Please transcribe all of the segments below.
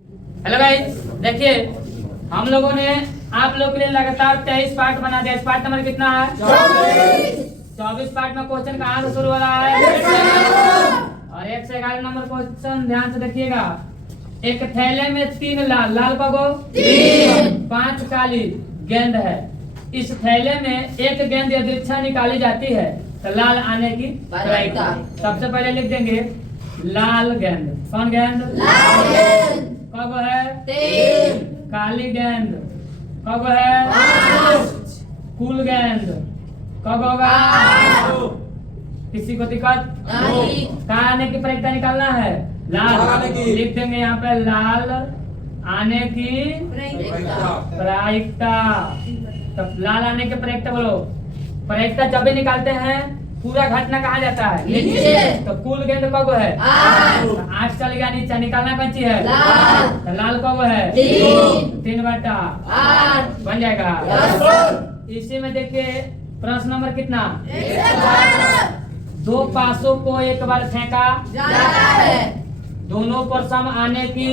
Hello guys, देखिए हम लोगों ने आप लोग के लिए लगातार 23 पार्ट बना दिया। पार्ट नंबर कितना है? 24 पार्ट में क्वेश्चन कहाँ से शुरू हो रहा है? और 1 से 11 नंबर क्वेश्चन ध्यान से देखिएगा। एक थैले में 3 लाल लाल कगो 5 काली गेंद है। इस थैले में एक गेंद यदृच्छा निकाली जाती है तो लाल आने की प्रायिकता। सबसे पहले लिख देंगे लाल गेंद। कौन गेंद? कब है? 3। काली गेंद कब है? कुल गेंद कब होगा? किसी को दिक्कत नहीं। कहाँ आने की प्रायिकता निकालना है? लाल। लिख देंगे यहाँ पे लाल आने की प्रायिकता। तो लाल आने की प्रायिकता बोलो। प्रायिकता जब भी निकालते हैं पूरा घटना कहाँ जाता है? नीचे। तो कुल गेंद कब है? 8 चल गया नीचे। निकालना कौन सी है? लाल। तो लाल कब है? 3/8 बन जाएगा। इसी में देखिए प्रश्न नंबर कितना? 2 पासों को एक बार फेंका दोनों पर सम आने की।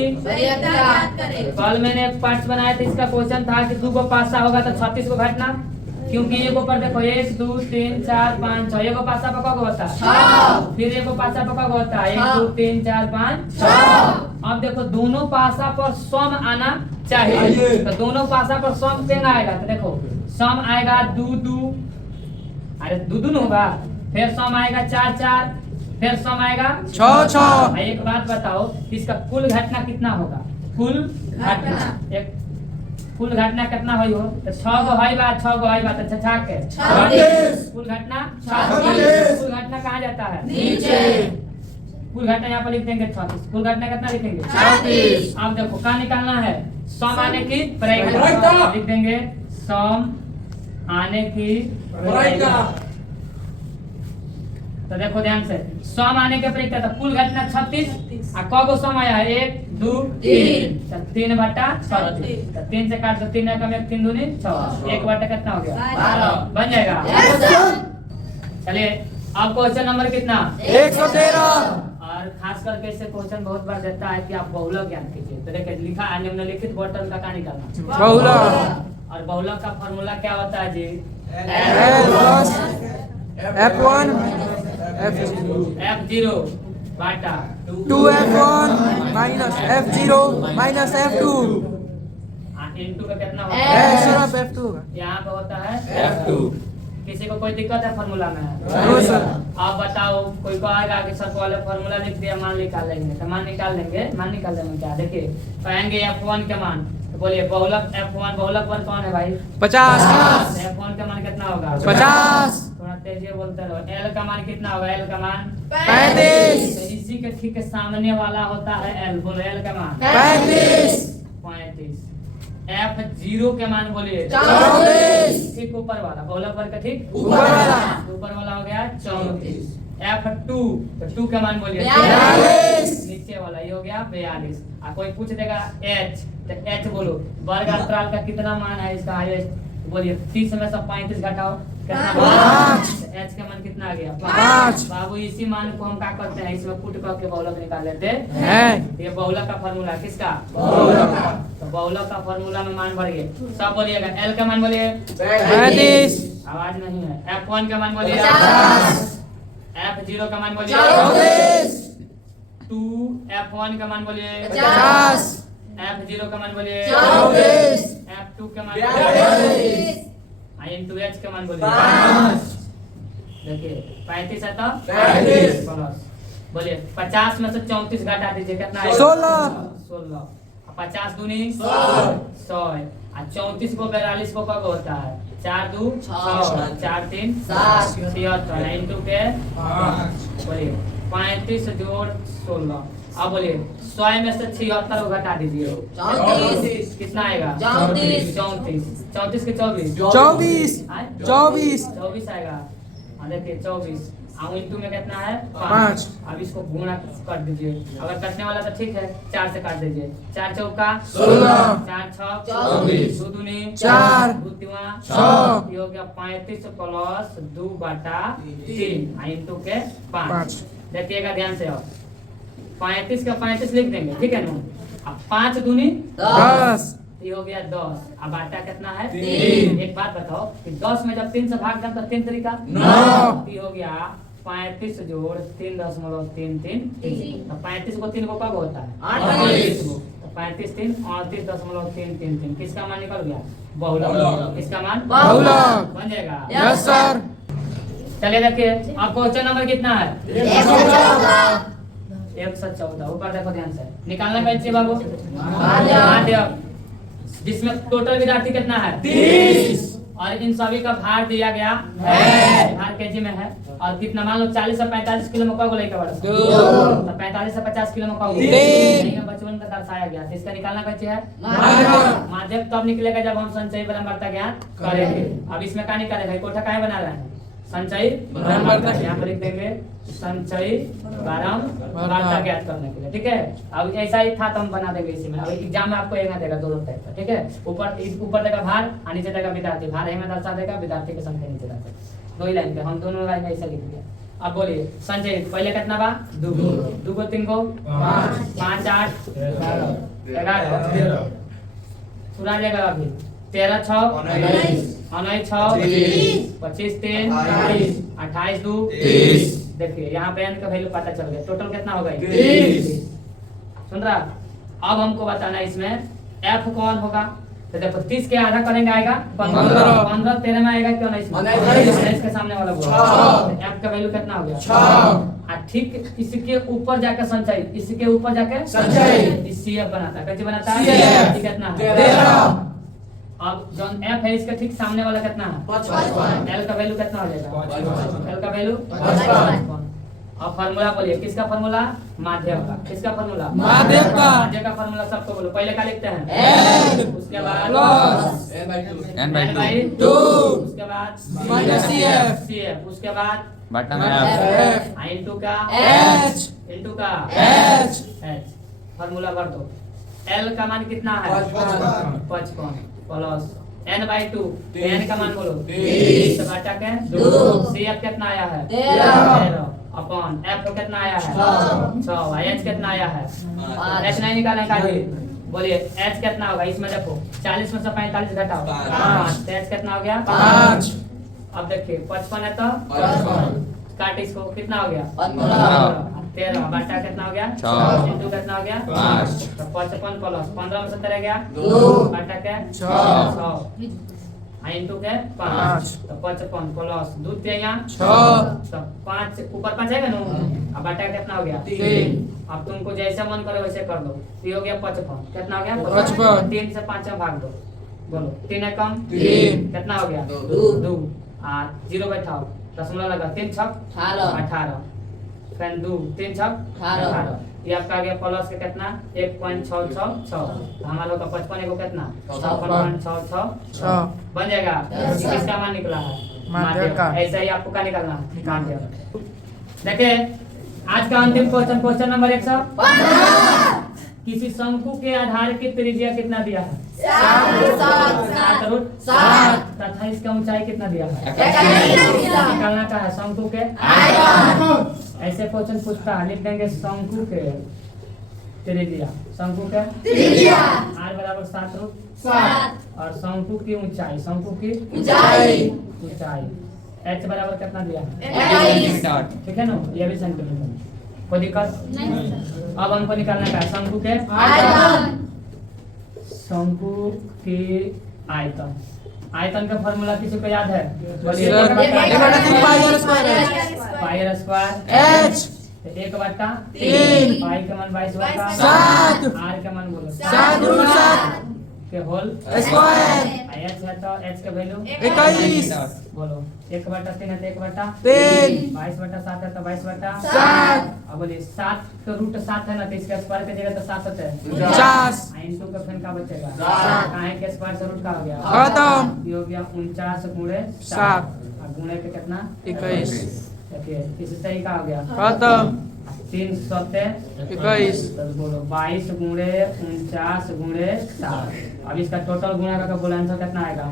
कल मैंने एक पार्ट बनाया था, इसका क्वेश्चन था कि 2 को पासा होगा तो 36 को घटना। क्योंकि एगो पर देखो 1 2 3 4 5 6 एगो पासा पर कब होता है? फिर एगो पासा पर कब होता है? 1 2 3 4 5 6। अब देखो दोनों पासा पर सम आना चाहिए। तो दोनों पासा पर सम केना आएगा? तो देखो सम आएगा 2 2, अरे 2 2 होगा। फिर सम आएगा 4 4, फिर सम आएगा 6 6। एक बात बताओ, इसका कुल घटना कितना होगा? कुल घटना एक कुल घटना कितना हुई हो? तो 6 गो है बात, 6 गो है बात। अच्छा छा के 36। कुल घटना 36। कुल घटना कहाँ जाता है? नीचे। कुल घटना यहाँ पर लिख देंगे 36। कुल घटना कितना लिखेंगे? 36। अब देखो कहाँ निकालना है? सम आने की प्रायिकता। लिख देंगे सम आने की प्रायिकता। तो देखो ध्यान से सम आने के प्रायिकता। तो कुल घटना 36 और कगो सम आया है? 1 2 3। तो 3/36। तो 3 से काट दो, 3 कम 1 3 दूनी 6। 1/, कितना हो गया? 12 बन जाएगा। चलिए अब क्वेश्चन नंबर कितना? 113। और खास करके इससे क्वेश्चन बहुत बार देता है कि आप बहुलक ज्ञान कीजिए। तो देखिए लिखा है निम्नलिखित बोतल का कहाँ निकालना? बहुलक। और बहुलक का फॉर्मूला क्या होता है जी? F1 F0 बाटा 2F1 minus F0 minus F2 into का कितना होता है? है? सिर्फ F2 होगा। यहाँ पे होता है F2। किसी को कोई दिक्कत है फॉर्मूला में? No sir. आप बताओ, कोई को आएगा कि सर वाले फॉर्मूला लिख दिया, मान निकाल लेंगे। तो मान निकाल लेंगे क्या? देखिए कहेंगे F1 के मान, तो बोलिए बहुलक F1 बहुलक 1 कौन है भाई? 50। F1 का मान कितना होगा? 50। थोड़ा तेजी बोलते रहो। L का मान कितना होगा? L का मान 35। तो इसी के ठीक सामने वाला होता है L। बोलो L का मान 35। 35। F0 के मान बोलिए 44। ठीक ऊपर वाला बहुलक वर्ग का ठीक ऊपर वाला। ऊपर वाला हो गया 34। F2 तो 2 का मान बोलिए 42। नीचे वाला ये हो गया 42। कोई पूछ देगा H, तो H बोलो वर्ग अंतराल का कितना मान है इसका हाईएस्ट? बोलिए 30 में से 35 घटाओ, कितना? 5। H का मान कितना आ गया? 5। बाबू इसी मान को हम क्या करते हैं? इसमें पुट करके बहुलक निकाल लेते हैं। है ये बहुलक का फॉर्मूला किसका? तो बहुलक का फॉर्मूला में मान बढ़िए। सब बोलिएगा। L का मान बोलिए 35। आवाज नहीं है। F1 का मान बोलिए 50। F0 का मान बोलिए 44। 2। F1 का मान बोलिए 50। F0 का मान बोलिए 44। F2 का मान बोलिए into H का मान बोलिए 5। देखिए 35 है तो 35 प्लस बोलिए 50 में से 34 घटा दीजिए, कितना है? 16। 50 दूनी 100 और 34 को 42 को कब होता है? 4 2 6 4 3 7। 76 इंटू के 5। बोलिए 35 जोड़ 16। अब बोलिए 100 में से 76 को घटा दीजिए, 34। कितना आएगा? 34। 34 के 24 24। आए? 24। 24 आएगा। देखिए 24 इंटू में कितना है? 5। अब इसको गुणा कर दीजिए। अगर कटने वाला तो ठीक है, 4 से काट दीजिए। 4 चौका 16। 4 6 24। 2 दूनी 4। 2 तिवा 6। ये हो गया 35 प्लस 2/3 इंटू के 5। 5। देखिएगा ध्यान से। अब 35 का 35 लिख देंगे, ठीक है ना? अब 5 दूनी 10 ये हो गया 10। अब आटा कितना है? 3। एक बात बताओ कि 10 में जब 3 से भाग दें तो 3 तरीका 9। ये हो गया 35 जोड़ 3.33 तो 35 को 3 को कब होता है? 38। तो 35 3 38.333 किसका मान निकल गया? बहुलक। किसका मान? बहुलक। बन जाएगा। Yes sir. चलिए देखिए अब क्वेश्चन नंबर कितना है? 114। ऊपर देखो ध्यान से निकालना कैसे बाबू? माध्यक जिसमें टोटल विद्यार्थी कितना है? 30 और इन सभी का भार दिया गया है, भार केजी में है। और कितना मान लो 40 से 45 किलो में कब लेकर बढ़ा? 2 तो 45 से 50 किलो में कब? 3 बचपन का दर्शाया गया। तो इसका निकालना कैसे है? माध्यक। माध्यक तब निकलेगा जब हम संचयी विलंबता ज्ञात करेंगे। अब इसमें क्या निकालेगा? ये कोठा काहे बना रहे हैं? संचयी विलंबता। यहाँ पर लिख देंगे संचयी विलंबता ज्ञात करने के लिए। ठीक है, अब ऐसा ही था तो हम बना देंगे इसी में। अब एग्जाम में आपको एक देगा दोनों टाइप का। ठीक है, ऊपर देगा भार और नीचे देगा विद्यार्थी। भार में दर्शा देगा, विद्यार्थी की संख्या नीचे दर्शा देगा। दो ही लाइन पे हम दोनों लाइन में ऐसा लिख दिया। अब बोलिए संचयी पहले कितना बा? 2 को 3 को 5 8 11 पूरा जगह अभी 13 6 19 6 25 3 28 2 30। देखिए यहाँ पे n का वैल्यू पता चल गया। टोटल कितना होगा? 30। सुन रहा? अब हमको बताना है इसमें f कौन होगा। तो देखो 30 के आधा करेंगे आएगा 15 15 13 में आएगा क्यों नहीं? इसमें इसके सामने वाला बोलो f का वैल्यू कितना हो गया? 6। ठीक इसके ऊपर जाकर संचयी, इसके ऊपर जाकर संचयी। इस CF बनाता है। कैसे बनाता है? CF। कितना है? 13। अब जो f है इसके ठीक सामने वाला कितना है? 55। l का वैल्यू कितना हो जाएगा? l का वैल्यू 55। अब फार्मूला बोलिए किसका फार्मूला? माध्यक का। किसका फार्मूला? माध्यक का। माध्यक का फार्मूला सबको बोलो। पहले क्या लिखते हैं? n उसके बाद प्लस n/2 उसके बाद माइनस CF CF उसके बाद बटा में F इनटू का H इनटू का H H फार्मूला भर दो। L का मान कितना है? 55 प्लस n/2 n का मान बोलो 30 बटा के 2 CF कितना आया है? 13 अपॉन F कितना आया है? 6 H कितना आया है? H नहीं निकालने का जी बोलिए H कितना होगा? इसमें देखो 40 में से 45 घटाओ 5 H कितना हो गया? 5। अब देखिए 55 है तो 55। काट इसको कितना हो गया? 13 बटा कितना हो गया? 6 इनटू कितना हो गया? 5 तो 55 प्लस 15 में से 13 गया 2 बटा के 6 इनटू के 5 5 तो 55 प्लस 2 यहाँ 6 तो 5 ऊपर 5 है ना अब बटा कितना हो गया? 3 अब तुमको जैसे मन करे वैसे कर दो। ये हो गया 55 कितना हो गया? 55 3 से 5 में भाग दो बोलो 3 है कम 3 कितना हो गया? 2 जीरो बैठाओ दशमलव लगा 3 छक 18 फिर 2 3 छक 18 ये आपका आ गया प्लस के कितना 1.666 हमारा होगा 55 एगो कितना 6.666 बन जाएगा। किसका मान निकला है? माध्यक का। ऐसा ही आपको क्या निकालना है? माध्यक। देखिए आज का अंतिम क्वेश्चन क्वेश्चन नंबर 115 किसी शंकु के आधार की त्रिज्या कितना दिया है? 7 रूट 7 तथा इसका ऊंचाई कितना दिया है? निकालना का है शंकु के ऐसे क्वेश्चन पूछता है लिख देंगे शंकु के त्रिज्या शंकु के r बराबर 7 रूट 7 और शंकु की ऊंचाई शंकु की ऊंचाई h बराबर कितना दिया है? ठीक है ना ये भी सेंटीमीटर कोई दिक्कत? अब हमको निकालना का है शंकु के शंकु की आयतन। आयतन का फॉर्मूला किसी को याद है? बोलिए पाई r स्क्वायर H 1/3 पाई का मान 22/7 r का मान बोलो 7 रूट 7 के होल स्क्वायर h है तो h का वैल्यू 21 बोलो 1/3 है तो 1/3 3 22/7 है तो 22/7 7 अब बोलिए 7 का रूट 7 है ना तो इसका स्क्वायर की जगह तो 7 होता है 50 इनटू का फिर का बचेगा 7 कहाँ के स्क्वायर से रूट का हो गया खत्म ये हो गया 49 गुणे 7 7 और गुणे के कितना 21 देखिए इससे सही का हो गया खत्म 3 सत्ते 21 तो बोलो 22 गुणे 49 गुणे 7 अब इसका टोटल गुणा का बोला आंसर कितना आएगा?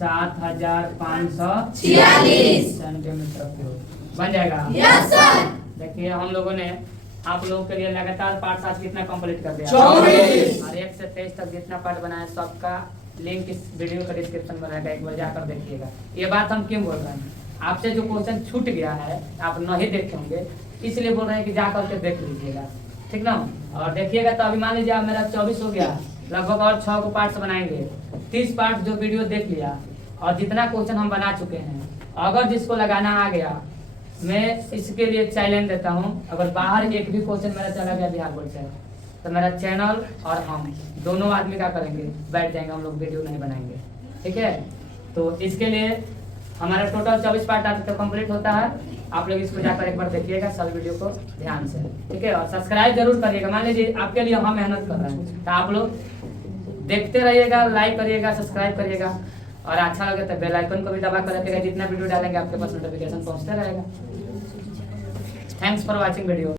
7546 सेंटीमीटर क्यूब बन जाएगा। देखिए हम लोगों ने आप लोगों के लिए लगातार पार्ट आज कितना कंप्लीट कर दिया 24 और 1 से 23 तक जितना पार्ट बनाया सबका लिंक इस वीडियो का डिस्क्रिप्शन में रहेगा, एक बार जाकर देखिएगा। ये बात हम क्यों बोल रहे हैं, आपसे जो क्वेश्चन छूट गया है आप नहीं देखे होंगे, इसलिए बोल रहे हैं कि जाकर के देख लीजिएगा, ठीक ना। और देखिएगा तो अभी मान लीजिए अब मेरा 24 हो गया, लगभग और 6 को पार्ट्स बनाएंगे, 30 पार्ट जो वीडियो देख लिया और जितना क्वेश्चन हम बना चुके हैं, अगर जिसको लगाना आ गया मैं इसके लिए चैलेंज देता हूं, अगर बाहर एक भी क्वेश्चन मेरा चला गया बिहार बोर्ड से तो मेरा चैनल और हम दोनों आदमी क्या करेंगे, बैठ जाएंगे, हम लोग वीडियो नहीं बनाएंगे, ठीक है। तो इसके लिए हमारा टोटल 24 पार्ट आज तक कंप्लीट होता है। आप लोग इसको जाकर एक बार देखिएगा सब वीडियो को ध्यान से, ठीक है। और सब्सक्राइब जरूर करिएगा, मान लीजिए आपके लिए हम मेहनत कर रहे हैं तो आप लोग देखते रहिएगा, लाइक करिएगा, सब्सक्राइब करिएगा और अच्छा लगे तो बेल आइकन को भी दबा कर रखिएगा, जितना वीडियो डालेंगे आपके पास नोटिफिकेशन पहुंचते रहेगा। Thanks for watching video.